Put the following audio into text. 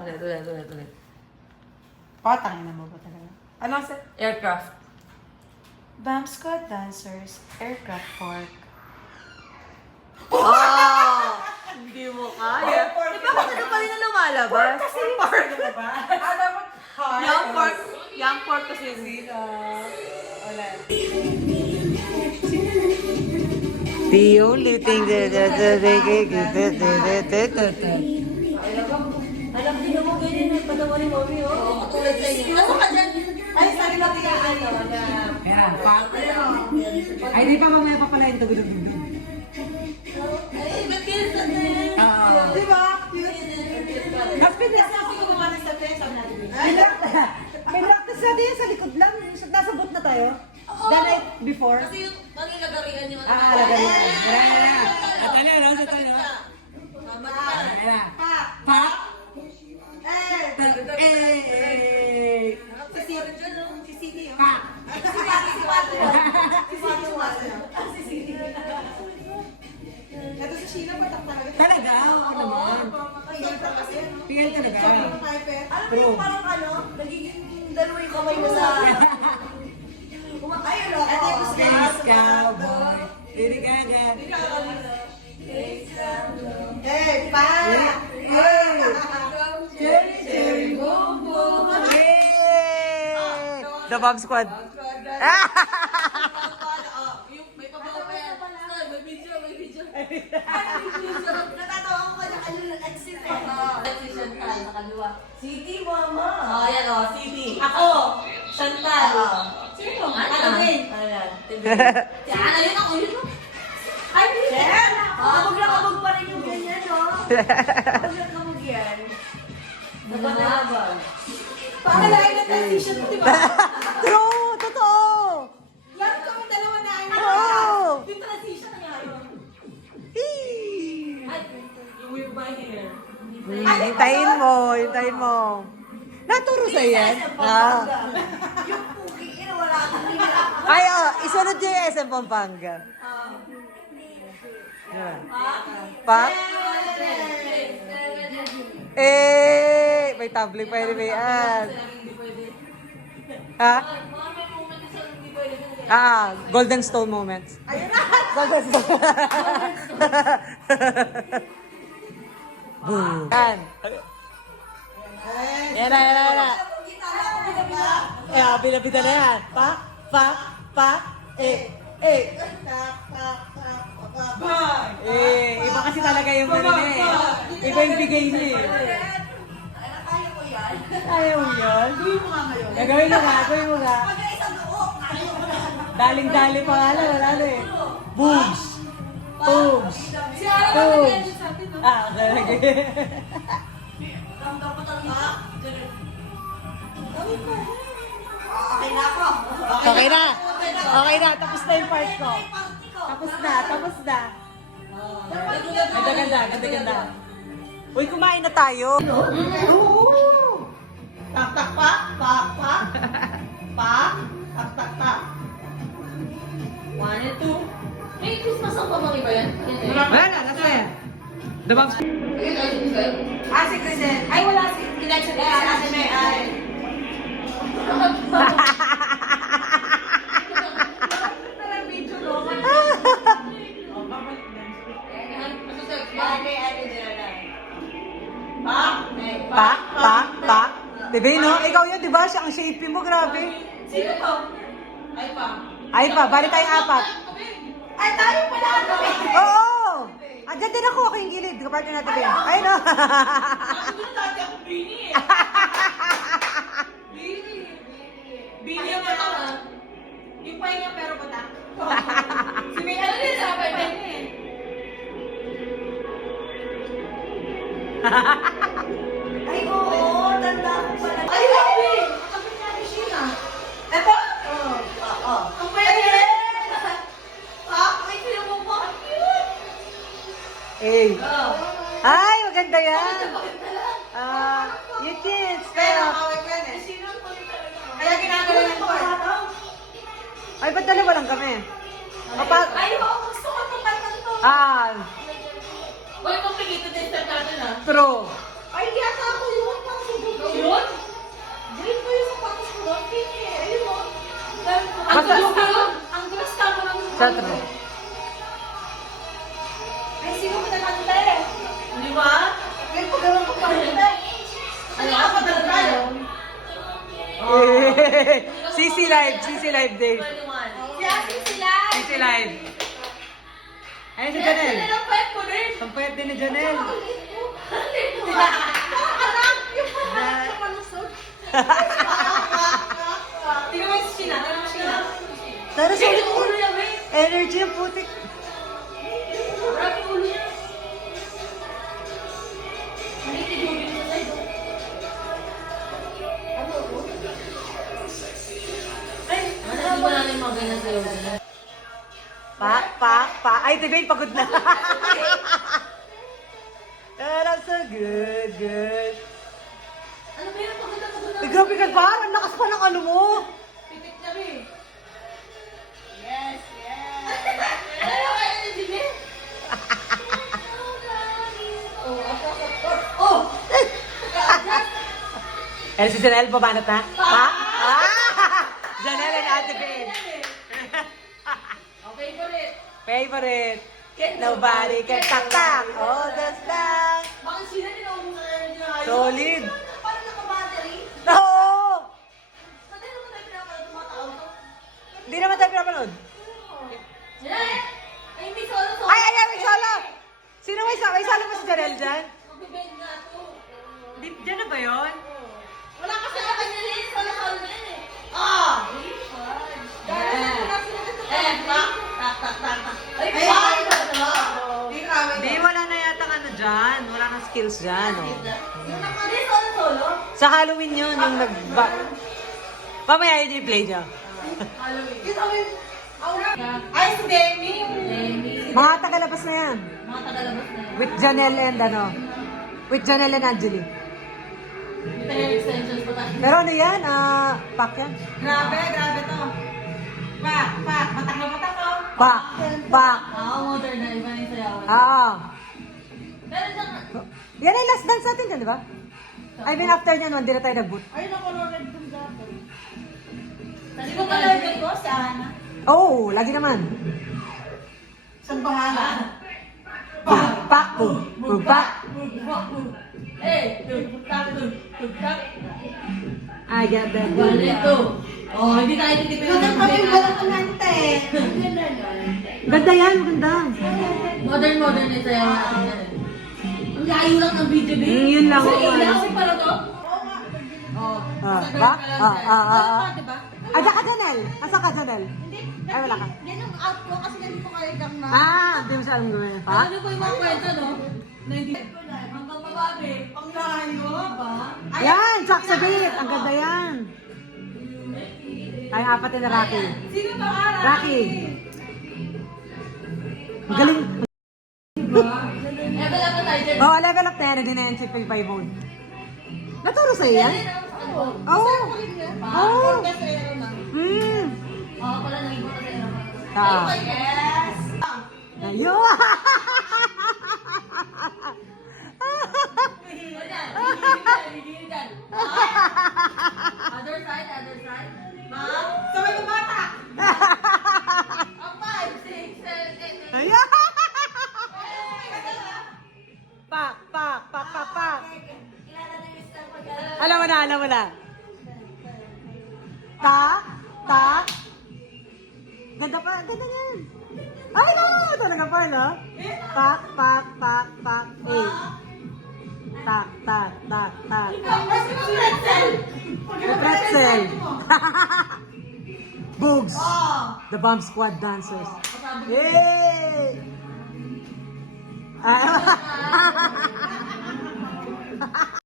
Ulit. Patang na mo ba talaga? Ano sa? Aircraft. Bam Squad Dancers, Aircraft Fork. Oh! Hindi mo kaya. Di ba kasi pa rin na lumalabas? Kasi park na ba? Dapat hard. Young pork kasi yun. Wala. The only thing Alam din mo ganyan na patawa ni Mommy, oh. Katulad sa inyo. Ano ka dyan? Ay, sabi lang kaya ano na... Ayan, pak. Ay, di pa mamaya pa pala yung tugod-tugod. Ay, ba't kayo sa din? Di ba? Kasi ako yung mga nasa pesa natin. May practice na din sa likod lang. Nasa boot na tayo. The night before. Kasi yung manginagarian yung... Lagay na. At ano, no? Sa tayo. Tama na. Pak. Si Siri dyan, no? Si Siri, oh. Pak. Si Pati. Si Siri. Ito si Sheila, patak talaga. Talaga? Oo naman. Sobra kasi, no? Tingnan talaga. Sobrang piper. Alam mo yung parang ano, nagiging dalawa yung kamay mo sa... Ay, ano? Ito yung Space Cowboy. Lady Gaga. Eh, pa! Cherry Bombo! The Bomb Squad. Yung may pabaw pa yan. May video. Natatawa ko na kayo exit eh. Si Chantal, nakaliwa. City, mama! Ayan o, City. Ako! Chantal. Sino? Ano din? Ayan. Si Ana yun ako yun. Ay, Michelle! Kabog na kabog pa rin yung ganyan, no? Kabog na kabog yan. Nabang. Pakalain na transition mo, di ba? True! Totoo! Yan kami dalawa na ano. Oo. Yung transition na yun. Hee! Ay, you wear my hair. Hintayin mo. Naturo sa yan? Yung puki, wala kang nila. Ay, isunod niyo yung SM Pampanga. Yan. Pak? May tabling pa yun, may ad. Ha? Golden Stone moments. Golden Stone. Boom. Yan. Yan na. Binabita na yan. Pa. Iba kasi talaga yung ganun eh. Iba yung bigay niya eh. Kaya ko yan. Ayaw mo yun? Gawin mo nga ngayon. Gagawin mo nga. Pag isang buok, ayaw ko na. Daling-dali pa nga lang, wala na eh. Booms! Si Ara ka nag-edit sa atin, no? Okay. Ramdam ko talaga. Gawin mo. Okay na ako. Okay na. Tapos na yung part ko. Tapos na. Ganda. Uy, kumain na tayo. Tak pa. Tak. 1 and 2. May Christmas song pa bang iba yan? Wala, nasa yan. The Bombs. Si Crisel. Ay, wala si Kinex. Kasi may ay. Pa. Diba no? Ikaw yun, diba? Siya ang shape mo, grabe. Sino to? Ay pa, bali tayong apat. Ay, tayo pala ano eh. Oo! Agad din ako yung gilid. Kapartner natin ba yun? Ay, no? Ako dati ako Bini eh. Bini ang ano ah. Yung pahinga pero bata. Si May ano din sa pahinga eh. Ay, oo. Tanda ko pala. Ay, Labi! Kapit nga ni Sheila. Eto? Oo. Ang pahinga. Ay, sila mo pa. Cute! Eh. Oh. Ay, maganda yan. Bakit na lang? You kids. Kaya nakawag yan eh. Kaya ginagalaw yung bar. Ay, ba't dalawa lang kami? Ay, oo, gusto ko itong kantang to. Ah, Uy, complicated din sa natin ah. true. Ay, yata ako yun pa. CC Live day. 21. CC Live. Ayun si Janelle. Ang pwet ko din. Ang payat din ni Janelle. Tingnan mo yung Sheena. Tingnan mo yung Sheena. Tara, solid Ulo ulo. niya, wait. Energy ang putik. Grabe yung ulo niya. Ano yung tinubig niya sa'yo? Ay, hindi mo namin magaling sa'yo. Pa. Ay, Tibay, pagod na. That's so good. Ano ba yun? Pagod na. Eh, grabe ka ba? Ang lakas pa ng ano mo. Pitik na rin. Ano yung kaya ni Jimmy? Oh! Eh, si Janelle, pabanat na? Pa? Janelle and Ate Ben. Okay, favorite. Favorite. Nobody can tak-tak. All that's lang. Bakit sila tinawag sa kanya? Solid. Parang naka-battery. Oo! Pati naman tayo pinapanood ng mga tao to. Hindi naman tayo pinapanood. Sila eh! Ay, hindi solo to. Ay, may solo! Sino may solo? May solo ba si Janelle dyan? Magbibend nga to. Diyan na ba yun? Wala kasi na kanya rin. Solo-solo na yun eh. Ah! Tak. Ay, Hindi, wala na yata ano dyan. Wala nang skills dyan. Oh. Hindi solo-solo. Sa Halloween yun, yung Mamaya yun yung play niya. Ay, si Demi. Mga tagalabas na yan. Mga tagalabas na yun. With Janelle and with Janelle and Angeli. May tayo extensions pa tayo. Pero ano yan? Pack yan. Grabe to. Pak. Matak na. Pack. Modern na. Iba na yung sayawan. Pero dyan, Yan ay last dance natin dyan, di ba? I mean, after nyan, hindi na tayo nag-boot. Ay, nakulored dun dati. kasi ko kalagay ko sa Ana. Oh, lagi naman. Saan bahala? Pack. Eh, tugtak. I got that. Ganito. Oh, hindi tayo titipin ng kumante. Ganda yan, maganda. Modern na sayawan natin yan. Ang layo lang ng video, babe. Yun lang. Sa ilaw, si para to? Ba? Diyan ka, Janelle. Asan ka, Janelle? Ay, wala ka. Yan yung out ko kasi nandito kayo kang na. Hindi mo siya alam gawin. Pa? Ano ko yung mga kwento, no? Na hindi. Hanggang bababe. Ang layo. Ba? Yan, Jack Sabit. Ang ganda yan. Ay, apat na Rocky. Sino to, Ara? Rocky. Ang galing. Level up na tayo dyan. Oh, level up na yan. Hindi na yan si Pay mode. Naturo sa'yo yan? Oo. Oh. Oo, pala naging ko kasi naman. Yes! Ayun! Other side. Ma'am? Sabay ko bata. Ang 5, 6, 7, 8. Ayun! Pak! Alam mo na. Ta. Ganda yan. Ay, no! Talaga pa, no? Pak. Tak. Pretzel. Boogs. The Bomb Squad dancers. Yay!